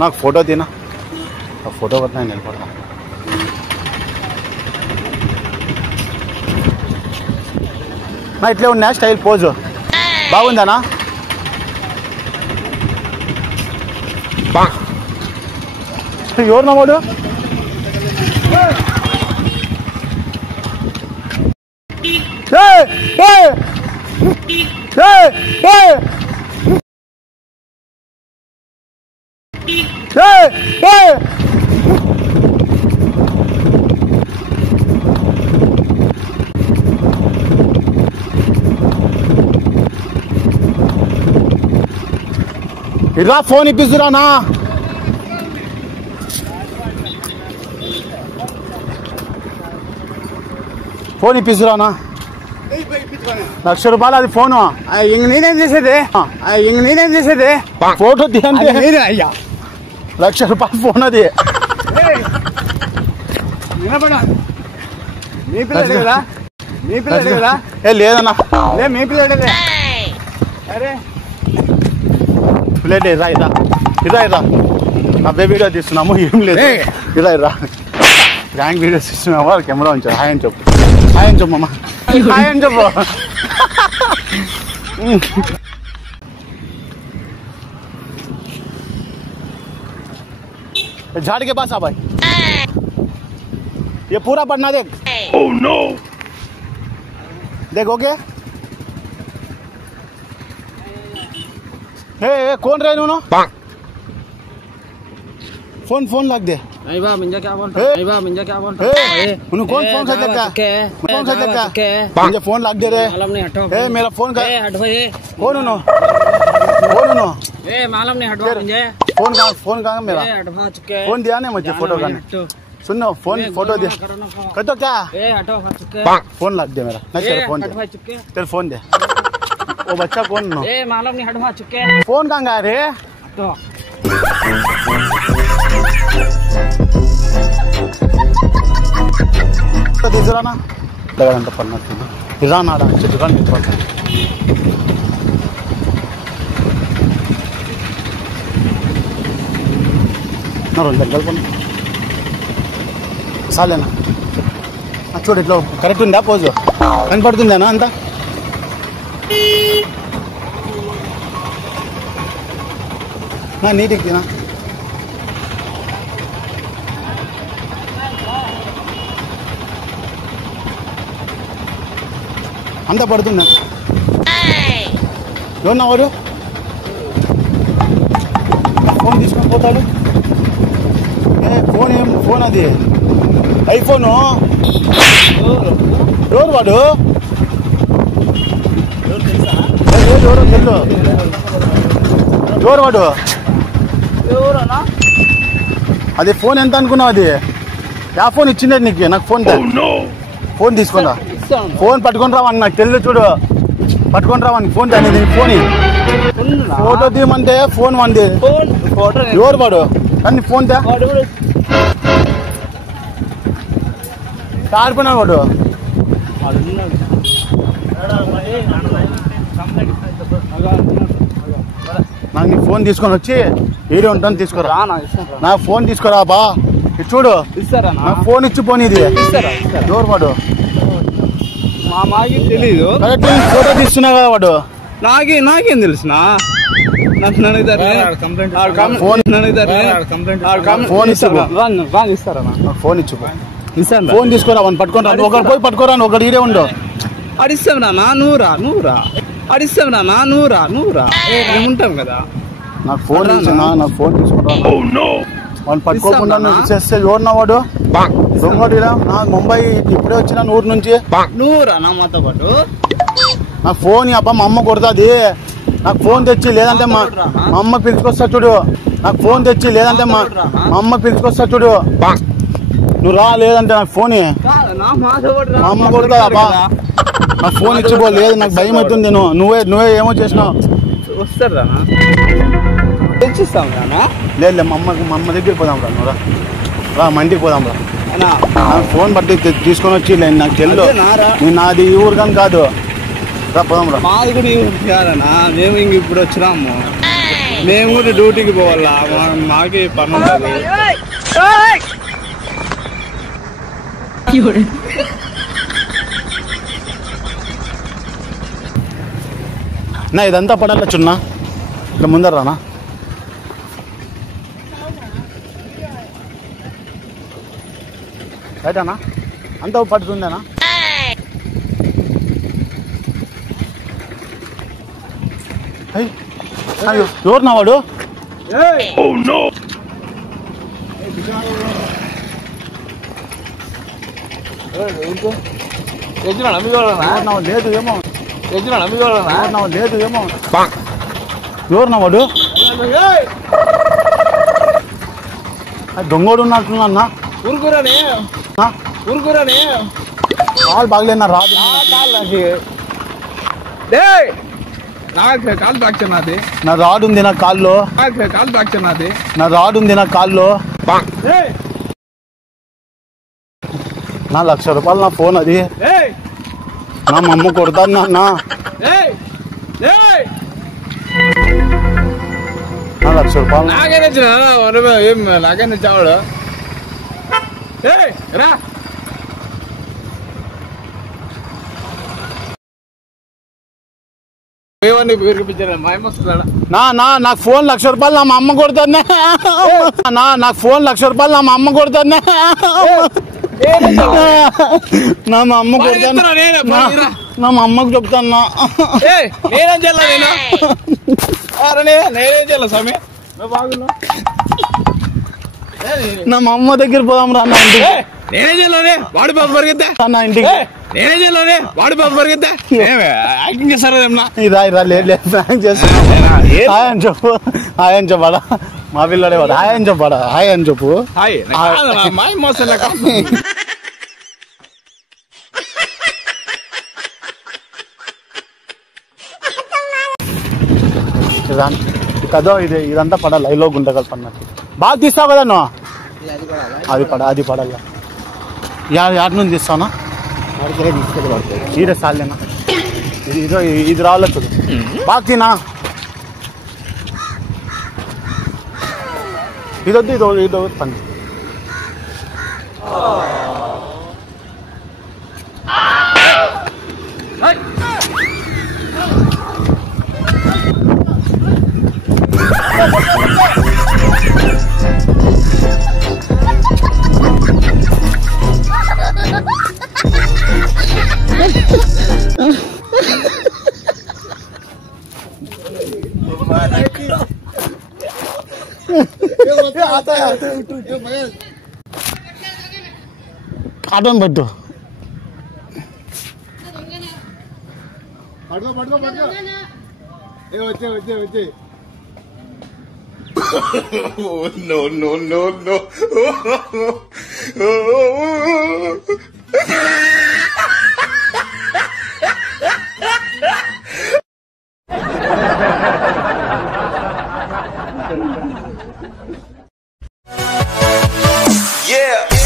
నాకు photo తీనా photo పట్టినా నేను వెళ్ళిపోతా నా ఇట్లే ఉన్నా స్టైల్ పోజు బాగుందానా ఎవరు నమ్మడు ఇరా ఫోన్ ఇప్పిస్తురానా ఫోన్ ఇప్పిస్తురానా ₹1,00,000 అది ఫోను ఇంక నేనేం చేసేది ఫోటో తీయండి అయ్యా ₹1,00,000 ఫోన్ అది మీ పిల్లడు కదా ఏ లేదన్నా మీ పిల్లడే అరే ప్లేట్ ఇరా అబ్బాయి వీడియో తీస్తున్నాము ఏం లేదు ఇరా ర్యాంక్ వీడియోస్ తీస్తున్నాము కెమెరా ఉంచారు హాయ్ అని చెప్పు అమ్మా హాయ్ అని చెప్పు झाड़ के पास आ भाई ये पूरा पढ़ना देख oh, no. देखोगे हे कौन रहे नो फोन लग दे नहीं बा मिंजा क्या बोलता उन्हें कौन फोन से लगता मुझे फोन लग दे रे मालूम नहीं हटो ए मेरा फोन का हट भाई कौन उनो ए मालूम नहीं हटवा मुझे फोन कहाँ मेरा हटवा चुके फोन दिया ना मुझे फोटो का सुनो फोटो दिया कर तो क्या हटो चुके फोन लग दे मेरा नहीं तेरा फोन दे तेरा फोन दे वो बच्चा कौन नो मालूम नहीं हटवा चुके फोन कहाँ गया रे तो తీసుకురానా లేదంటే పన్నట్టు ఇలా నాడా చెట్టుగా నిలిచిపోతా రెండు గంటలు పని చాలేనా చూడు ఇట్లా కరెక్ట్ ఉందా పోజు కనపడుతుందేనా అంతా నీటికినా అంతా పడుతుందా ఎవరన్నా వాడు ఫోన్ తీసుకొని పోతాడు ఫోన్ అది ఐఫోను ఎవరు వాడు ఎవరో తెలుసు ఎవరు వాడు అది ఫోన్ ఎంత అనుకున్నావు అది యా ఫోన్ ఇచ్చిందే నీకు నాకు ఫోన్ తీసుకున్నా ఫోన్ పట్టుకొని రావని నాకు తెలియదు చూడు పట్టుకొని రావని ఫోన్ దాని ఫోన్ ఫోటో తీయమంటే ఫోన్ వంది ఎవరు వాడు కానీ ఫోన్ దా పారిపోయినాడు వాడు నాకు నీ ఫోన్ తీసుకొని వచ్చి ఏరియా ఉంటాను తీసుకురా నా ఫోన్ తీసుకురా బా చూడు నా ఫోన్ ఇచ్చి పోనీ ఇది ఎవరు వాడు మాకి తెలీదు ఫోటో తీస్తున్నా కదా వాడు నాకేం తెలుసునా ఫోన్ తీసుకురా పట్టుకోరా ఒకరు పోయి పట్టుకోరా ఒకటి ఈడే ఉండు అడిస్తాం నువ్వురా ఉంటాం కదా నాకు ఫోన్ నాకు ఫోన్ తీసుకురా వాళ్ళు పట్టుకోకుండా నువ్వు చేస్తే ఎవరున్నా వాడు దొంగడిరా ముంబై ఇప్పుడే వచ్చిన ఊరు నుంచి నువ్వురా నా మాతో పాటు నాకు ఫోన్ అబ్బా మా అమ్మ కొడుతుంది నాకు ఫోన్ తెచ్చి లేదంటే మా అమ్మ పిలుచుకొస్తా చూడు నాకు ఫోన్ తెచ్చి లేదంటే మా అమ్మ పిలుచుకొస్తా చూడు నువ్వు రా లేదంటే నాకు ఫోన్ మా అమ్మ కొడుతుంది అబ్బా నాకు ఫోన్ ఇచ్చిపో లేదు నాకు భయం అవుతుంది నువ్వే ఏమో చేసినావు వస్తారా తెచ్చిస్తాం లేదు మా అమ్మ దగ్గర పోదాం రా నువ్వు రా మా ఇంటికి పోదాం రా ఫోన్ బట్టి తీసుకొని వచ్చి నాకు తెలియదు నేను నాది ఈ ఊరు కానీ కాదు రా పోదాం రా మాది కూడా ఈ ఊరు కాదన్నా మేము ఇంక ఇప్పుడు వచ్చినాము మేము కూడా డ్యూటీకి పోవాలా మాకి పని ఉంటుంది. నా ఇదంతా పడాల చున్నా ఇట్లా ముందర రానా రైటానా అంతా పడుతుందేనా అయ్యో ఎవరు నా వాడు లేదు ఏమో లేదు ఏమో ఎవరు నా వాడు దొంగోడు ఉన్నట్టున్నా ఊరుకురానే కాలు బాగలేనా రాదు కాలు ఫ్రాక్చర్ నాది. నా రాడ్ ఉంది నా కాల్లో కాలు ఫ్రాక్చర్ నాది. నా రాడ్ ఉంది నా కాల్లో నా 1,00,000 రూపాయలు నా ఫోన్ అది నా మమ్మ కొడతాను నాన్న నా 1,00,000 రూపాయలు నాకైనా చావాడు రా నాకు ఫోన్ 1,00,000 రూపాయలు నా అమ్మ కొడుతుంది నాకు ఫోన్ 1,00,000 రూపాయలు నా అమ్మ కొడుతుంది నా మా అమ్మ కొడుతాను నా మా అమ్మకు చెప్తాను నేనేం చేయాలి స్వామి నా మా అమ్మ దగ్గర పోదాం రా నా ఇంటికి నేనే చేయాలి వాడి పాప పరిగెత్తా నా ఇంటికి నేనే చేయాలి వాడి పాప పరిగెత్తా యాక్టింగ్ చేస్తారా రా లేదు హాయ్ అని చెప్పు హాయ్ అని చెప్పాడా మా పిల్లడే వాడు హాయ్ అని చెప్పాడా హాయ్ అని చెప్పు మాయ మోసం కదో ఇదంతా పడాలి లైవ్లో గుంటగల పడినట్టు బాగా తీస్తావు కదా నువ్వు అది పడాల యాడ్ నుంచి తీస్తావునా ఈడే సాలేనా ఇది రావాల చూడు బాగా తినా ఇదొద్దు ఇదో పని కాటన్ పెట్టు వచ్చే no. Yeah.